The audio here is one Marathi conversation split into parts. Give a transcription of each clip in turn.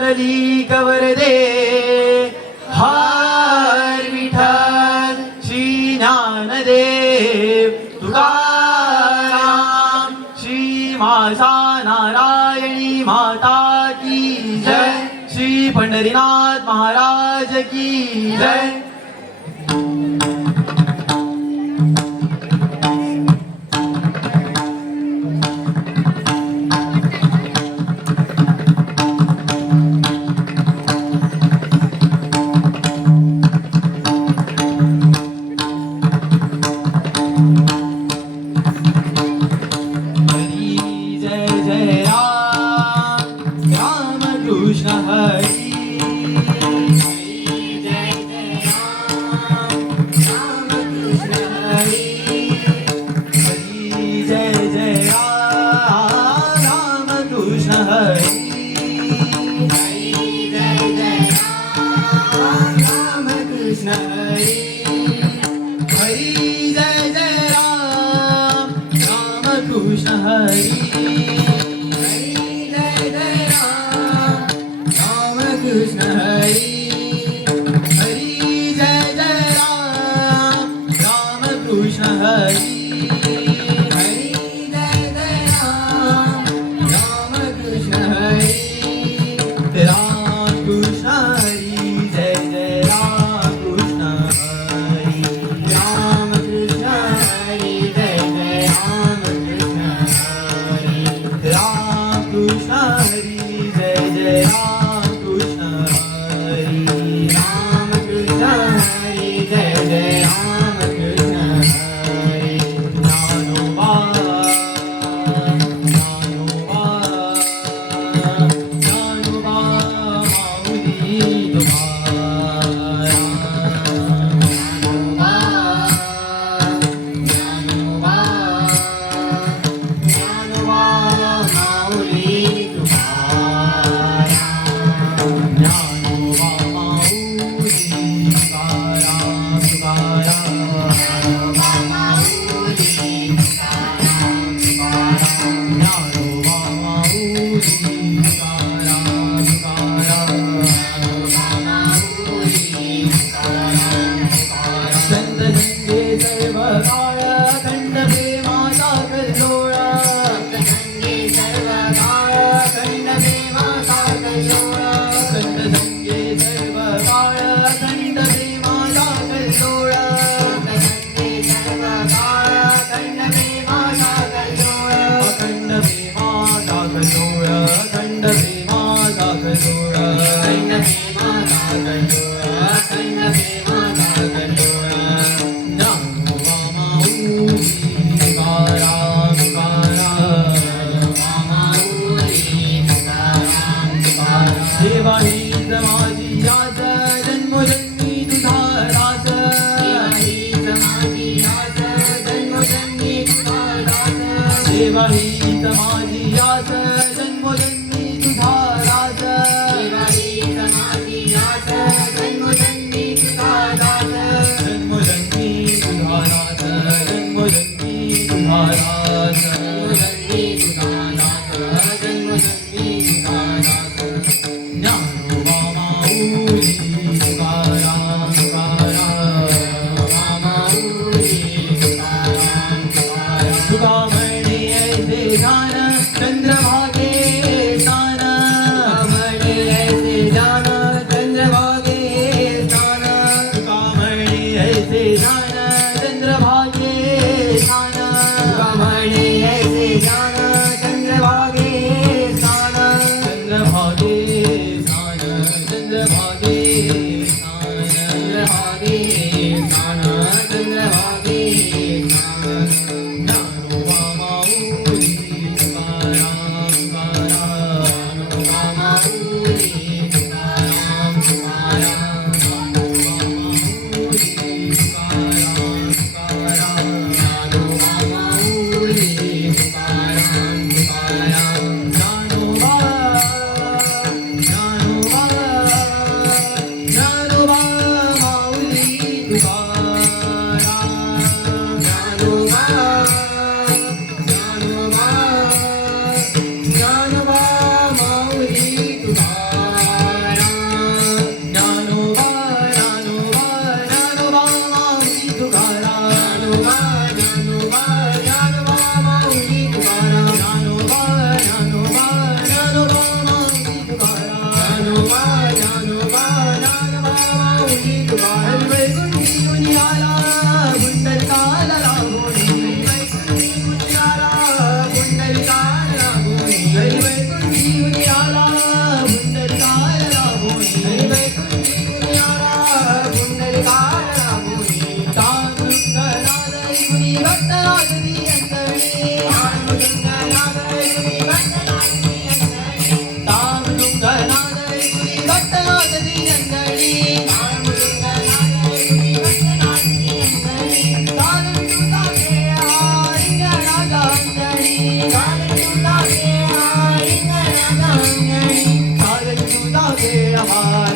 तली कवर दे हार विठाल श्री ज्ञानदेव तुकाराम श्री माझा नारायणी माता की जय श्री पंढरीनाथ महाराज की जय। Shiva Hindamaji Yajaya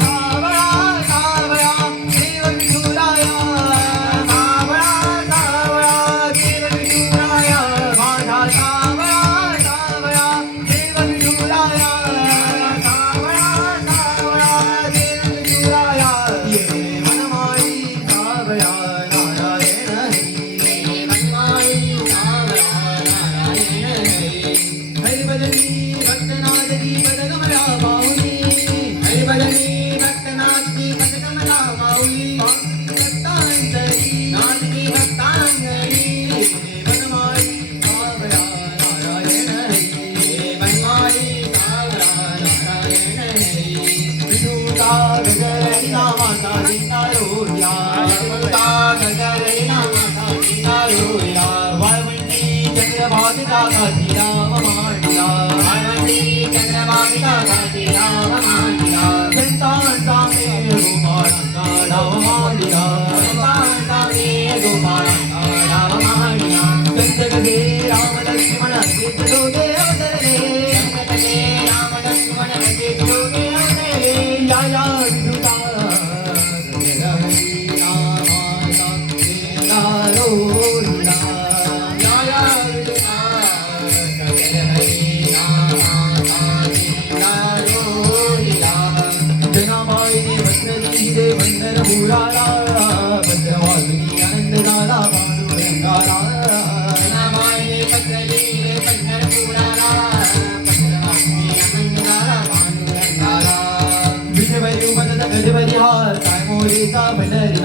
さ Yeah.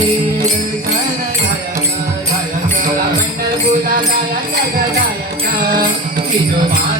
गायक गायक गायक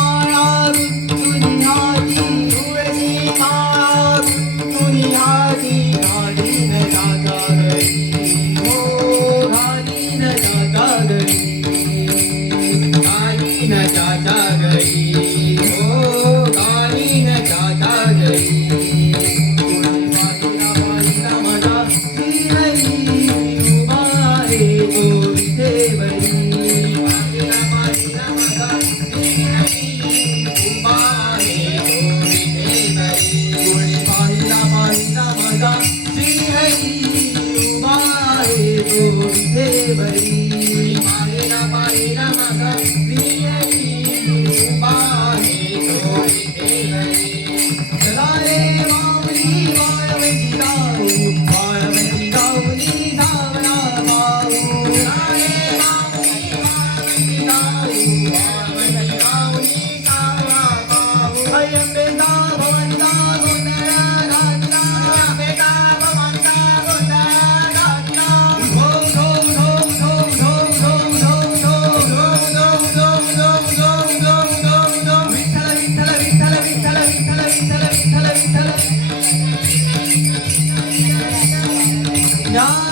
Yeah.